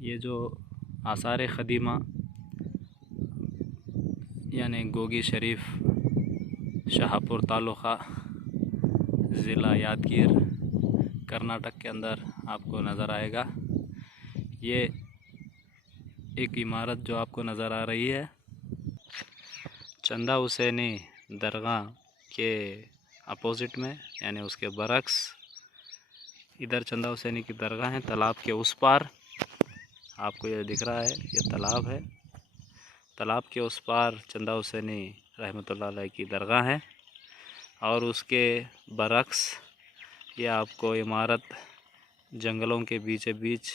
ये जो आसार क़दीमा यानी गोगी शरीफ शाहपुर तालुक़ा ज़िला यादगीर कर्नाटक के अंदर आपको नज़र आएगा। ये एक इमारत जो आपको नज़र आ रही है चंदा हुसैनी दरगाह के अपोज़िट में, यानी उसके बरक्स इधर चंदा हुसैनी की दरगाह है। तालाब के उस पार आपको ये दिख रहा है, ये तालाब है। तालाब के उस पार चंदा हुसैनी रहमतुल्लाह अलैह की दरगाह है और उसके बरक्स ये आपको इमारत जंगलों के बीचे बीच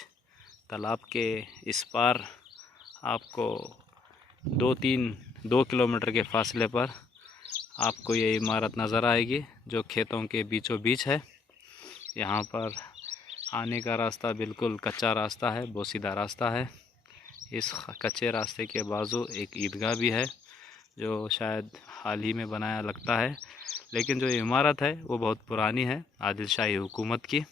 तालाब के इस पार आपको 2 किलोमीटर के फासले पर आपको ये इमारत नज़र आएगी जो खेतों के बीचों बीच है। यहाँ पर आने का रास्ता बिल्कुल कच्चा रास्ता है, बोसीदा रास्ता है। इस कच्चे रास्ते के बाजू एक ईदगाह भी है जो शायद हाल ही में बनाया लगता है, लेकिन जो इमारत है वो बहुत पुरानी है, आदिल शाही हुकूमत की।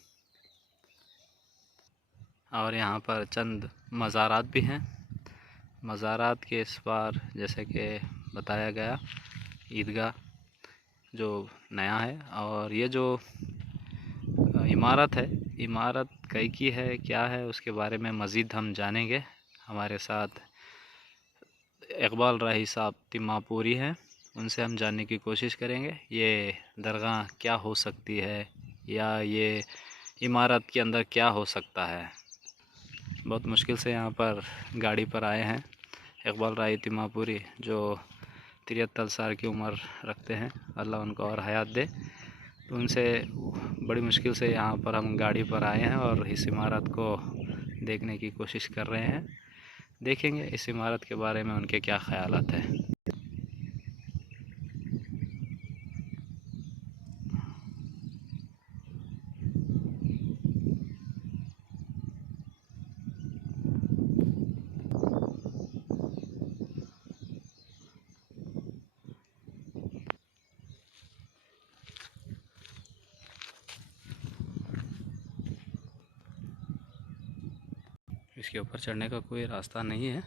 और यहाँ पर चंद मज़ारात भी हैं। मज़ारात के इस पार जैसे कि बताया गया ईदगाह जो नया है। और ये जो इमारत है, इमारत कई की है, क्या है, उसके बारे में मज़ीद हम जानेंगे। हमारे साथ इकबाल राही साहब तिम्मापुरी हैं, उनसे हम जानने की कोशिश करेंगे ये दरगाह क्या हो सकती है या ये इमारत के अंदर क्या हो सकता है। बहुत मुश्किल से यहाँ पर गाड़ी पर आए हैं इकबाल राही तिम्मापुरी जो 73 साल की उम्र रखते हैं, अल्लाह उनको और हयात दे। तो उनसे बड़ी मुश्किल से यहाँ पर हम गाड़ी पर आए हैं और इस इमारत को देखने की कोशिश कर रहे हैं। देखेंगे इस इमारत के बारे में उनके क्या ख्यालात हैं। इसके ऊपर चढ़ने का कोई रास्ता नहीं है,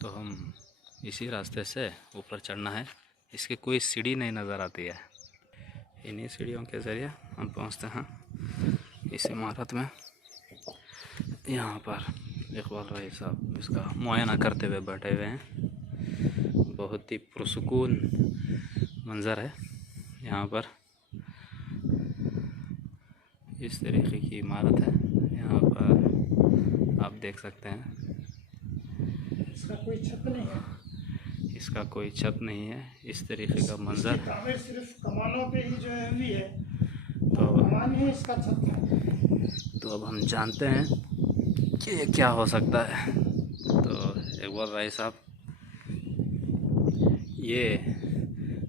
तो हम इसी रास्ते से ऊपर चढ़ना है। इसकी कोई सीढ़ी नहीं नज़र आती है। इन्हीं सीढ़ियों के ज़रिए हम पहुंचते हैं इस इमारत में। यहाँ पर इकबाल राही साहब इसका मुआयना करते हुए बैठे हुए हैं। बहुत ही पुरसुकून मंज़र है यहाँ पर। इस तरीके की इमारत है, यहाँ पर आप देख सकते हैं। इसका कोई छत नहीं है, इसका कोई छत नहीं है। इस तरीके का मंजर तामीर सिर्फ कमानों पे ही जो है हुई है, तो कमान ही इसका छत है। तो अब हम जानते हैं कि ये क्या हो सकता है। तो इकबाल राही साहब, ये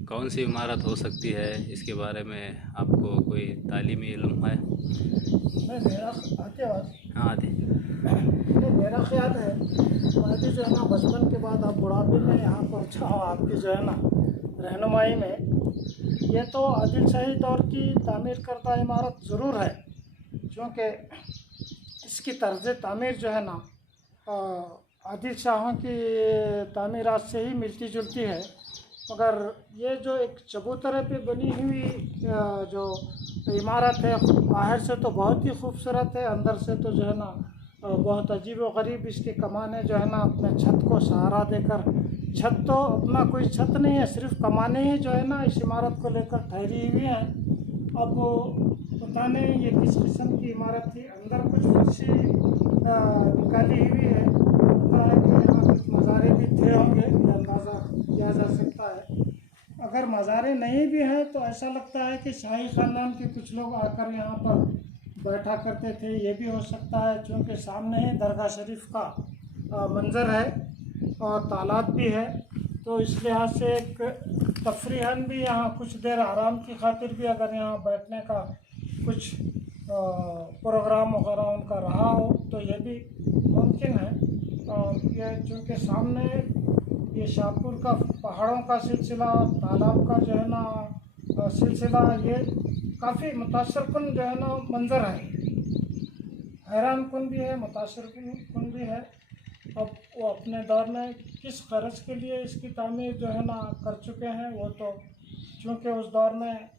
कौन सी इमारत हो सकती है, इसके बारे में आपको कोई तालीमी इल्म है? हाँ दी मेरा ख्याल है अभी जो है ना बचपन के बाद आप बुढ़ापे में यहाँ पहुँचा हो, आपकी जो है ना रहनुमाई में, ये तो आदिल शाही दौर की तामीर करदा इमारत ज़रूर है, क्योंकि इसकी तर्ज तामीर जो है ना आदिल शाहों की तामीरात से ही मिलती जुलती है। मगर ये जो एक चबूतरे पे बनी हुई जो इमारत है, बाहर से तो बहुत ही खूबसूरत है, अंदर से तो जो है ना बहुत अजीब व गरीब इसके कमाने जो है ना अपने छत को सहारा देकर, छत तो अपना कोई छत नहीं है, सिर्फ कमाने ही जो है ना इस इमारत को लेकर ठहरी हुई हैं। अब पता नहीं ये किस किस्म की इमारत थी, अंदर कुछ फर्शी निकाली हुई है, पता है कि यहाँ कुछ मज़ारे भी थे होंगे, ये अंदाज़ा किया जा सकता है। अगर मज़ारे नहीं भी हैं तो ऐसा लगता है कि शाही ख़ानदान के कुछ लोग आकर यहाँ पर बैठा करते थे, ये भी हो सकता है, क्योंकि सामने ही दरगाह शरीफ का मंज़र है और तालाब भी है। तो इस लिहाज से एक तफरीहन भी यहाँ कुछ देर आराम की खातिर भी अगर यहाँ बैठने का कुछ प्रोग्राम वगैरह उनका रहा हो तो ये भी मुमकिन है। ये चूँकि सामने ये शाहपुर का पहाड़ों का सिलसिला, तालाब का जो है ना सिलसिला, ये काफ़ी मुतासरकुन जो है ना मंज़र है। हैरान कन भी है, मुतासर कन भी है। अब वो अपने दौर में किस ग़रज़ के लिए इसकी तामीर जो है ना कर चुके हैं, वो तो चूँकि उस दौर में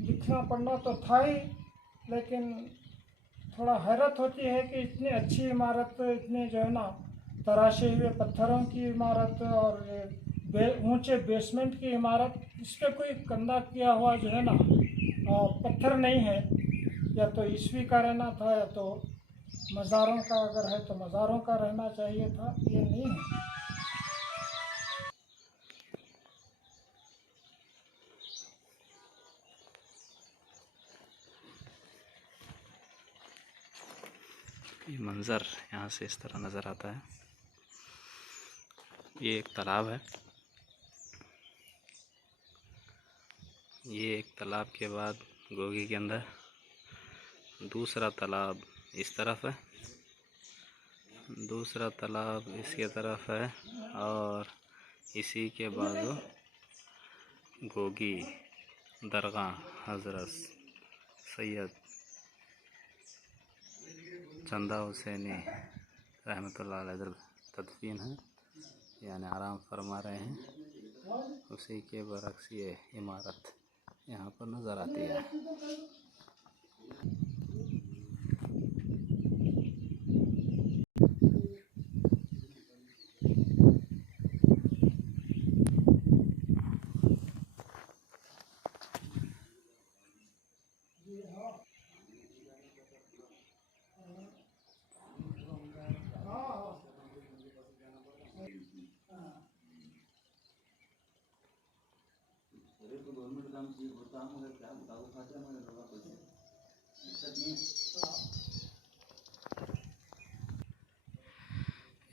लिखना पढ़ना तो था ही, लेकिन थोड़ा हैरत होती है कि इतनी अच्छी इमारत, इतने जो है ना तराशे हुए पत्थरों की इमारत और ऊंचे बेसमेंट की इमारत, इस पर कोई कंधा किया हुआ जो है ना पत्थर नहीं है। या तो ईस्वी का रहना था, या तो मज़ारों का अगर है तो मज़ारों का रहना चाहिए था, ये नहीं है। ये मंज़र यहाँ से इस तरह नज़र आता है। ये एक तालाब है। ये एक तालाब के बाद गोगी के अंदर दूसरा तालाब इस तरफ है, दूसरा तालाब इसके तरफ है, और इसी के बाजू गोगी दरगाह हज़रत सैयद चंदा हुसैनी रहमतुल्लाह अलैह तदफीन है, यानी आराम फरमा रहे हैं। उसी के बरक्स ये इमारत यहाँ पर नज़र आती है।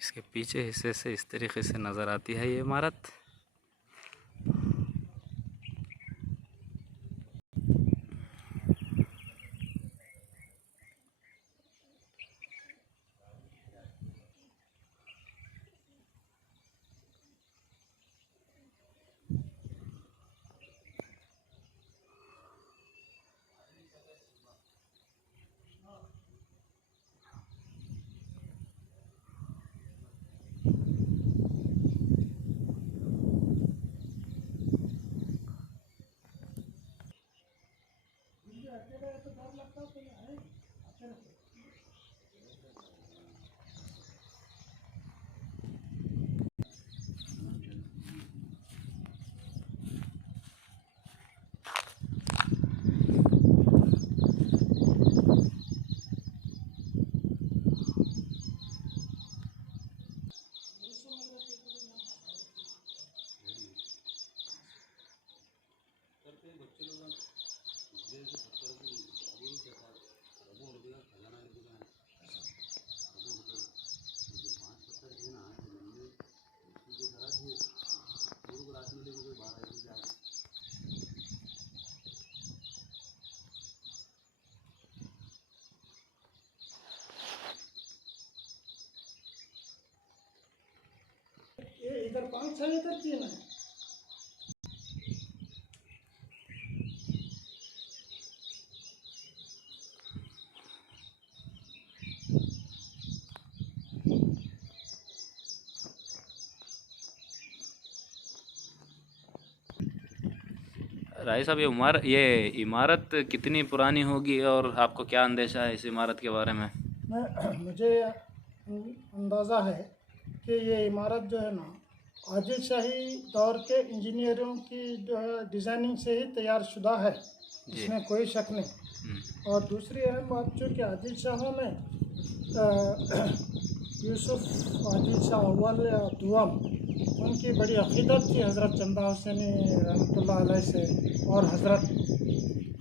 इसके पीछे हिस्से से इस तरीके से नज़र आती है ये इमारत। ये इधर 5-6 इधर 3 है। राय साहब, ये इमारत कितनी पुरानी होगी और आपको क्या अंदेशा है इस इमारत के बारे में? मुझे अंदाज़ा है कि ये इमारत जो है ना आदिल शाही दौर के इंजीनियरों की जो है डिज़ाइनिंग से ही तैयार शुदा है, इसमें कोई शक नहीं। और दूसरी अहम बात जो कि आदिल शाहों में यूसुफ आदिल शाह अव्वल या दुआम, उनकी बड़ी अक़ीदत थी हज़रत चंदा हुसैनी रहमतुल्लाह अलैह से, और हज़रत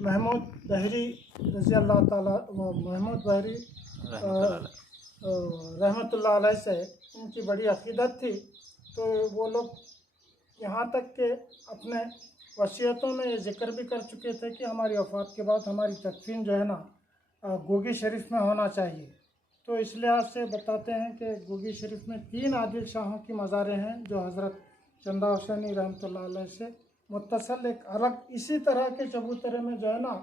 महमूद बहरी रज़ी अल्लाह ताला महमूद बहरी रहमतुल्लाह अलैह से उनकी बड़ी अक़ीदत थी। तो वो लोग यहाँ तक के अपने वसीयतों में ये ज़िक्र भी कर चुके थे कि हमारी वफ़ात के बाद हमारी तदफीन जो है ना गोगी शरीफ में होना चाहिए। तो इस लिहाज से बताते हैं कि गोगी शरीफ में 3 आदिल शाहों की मज़ारें हैं जो हज़रत चंदा हुसैनी रहमतुल्लाह अलैह से मुत्तसल एक अलग इसी तरह के चबूतरे में जो है ना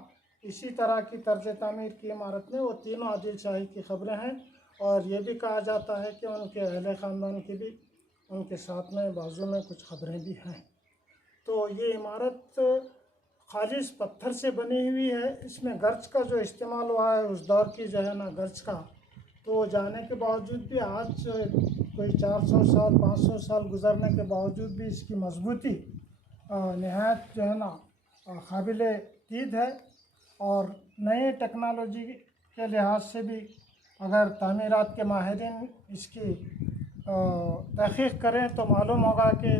इसी तरह की तर्ज तामीर की इमारत में वो तीनों आदिल शाही की ख़बरें हैं। और ये भी कहा जाता है कि उनके अहले ख़ानदान की भी उनके साथ में बाजू में कुछ ख़बरें भी हैं। तो ये इमारत खालिश पत्थर से बनी हुई है। इसमें गर्च का जो इस्तेमाल हुआ है उस दौर की जो है ना गर्च का, तो जाने के बावजूद भी आज कोई 400 साल 500 साल गुजरने के बावजूद भी इसकी मजबूती नहायत जो है ना काबिल दीद है। और नई टेक्नोलॉजी के लिहाज से भी अगर तामीरात के माहिरीन इसकी तहक़ीक़ करें तो मालूम होगा कि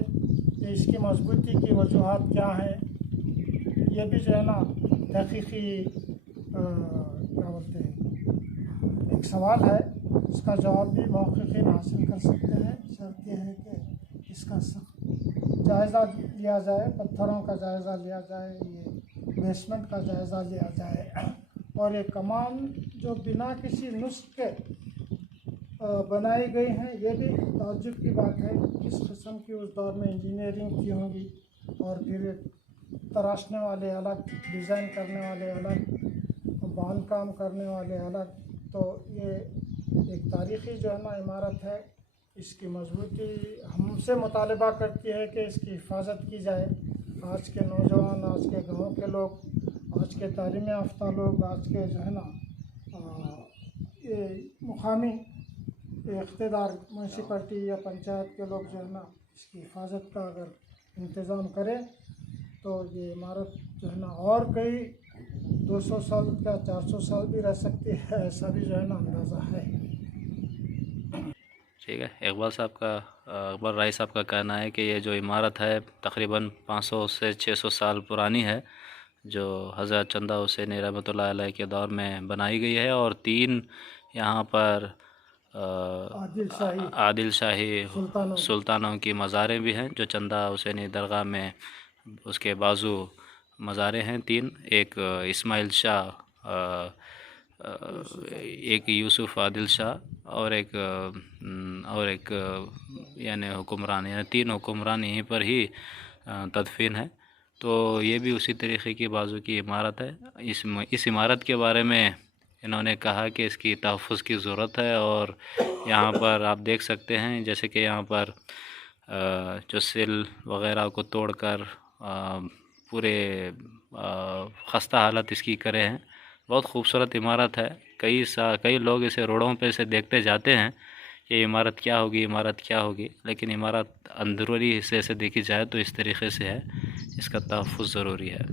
इसकी मजबूती की वजूहात क्या हैं। ये भी जो है ना तहक़ीक़ी क्या बोलते हैं एक सवाल है, इसका जवाब भी मुहक़्क़ीक़ीन हासिल कर सकते हैं। शर्त यह है कि इसका जायज़ा लिया जाए, पत्थरों का जायज़ा लिया जाए, ये बेसमेंट का जायज़ा लिया जाए। और ये कमान जो बिना किसी नुस्ख़ के बनाई गई हैं, ये भी ताज्जुब की बात है किस किस्म की उस दौर में इंजीनियरिंग की होंगी। और फिर तराशने वाले अलग, डिज़ाइन करने वाले अलग, बांध काम करने वाले अलग। तो ये एक तारीख़ी जो है ना इमारत है, इसकी मजबूती हमसे मुतालबा करती है कि इसकी हिफाजत की जाए। आज के नौजवान, आज के गाँव के लोग, आज के तालीम याफ्ता लोग, आज के जो है ना ये मुकामी इक़्तिदार म्यूनसिपलिटी या पंचायत के लोग जो है ना इसकी हिफाजत का अगर इंतज़ाम करें तो ये इमारत जो है ना और कई 200 साल का 400 साल भी रह सकती है, ऐसा भी जो है ना अंदाज़ा है। ठीक है, इकबाल राय साहब का कहना है कि ये जो इमारत है तकरीबन 500 से 600 साल पुरानी है, जो हज़रत चंदा हुसैन रहमतुल्लाह अलैह के दौर में बनाई गई है। और 3 यहाँ पर आदिल शाही सुल्तानों की मज़ारें भी हैं, जो चंदा हुसैनी दरगाह में उसके बाजू मज़ारें हैं 3, एक इस्माइल शाह, एक यूसुफ़ आदिल शाह और एक यानी हुक्मरान, यानी 3 हुक्मरान यहीं पर ही तदफीन है। तो ये भी उसी तरीक़े की बाजू की इमारत है। इस इमारत के बारे में इन्होंने कहा कि इसकी तहफ़्फ़ुज़ की ज़रूरत है। और यहाँ पर आप देख सकते हैं जैसे कि यहाँ पर जो सिल वग़ैरह को तोड़कर पूरे ख़स्ता हालत इसकी करे हैं। बहुत खूबसूरत इमारत है। कई लोग इसे रोडों पे से देखते जाते हैं, ये इमारत क्या होगी, लेकिन इमारत अंदरूनी हिस्से से देखी जाए तो इस तरीक़े से है। इसका तहफ़्फ़ुज़ ज़रूरी है।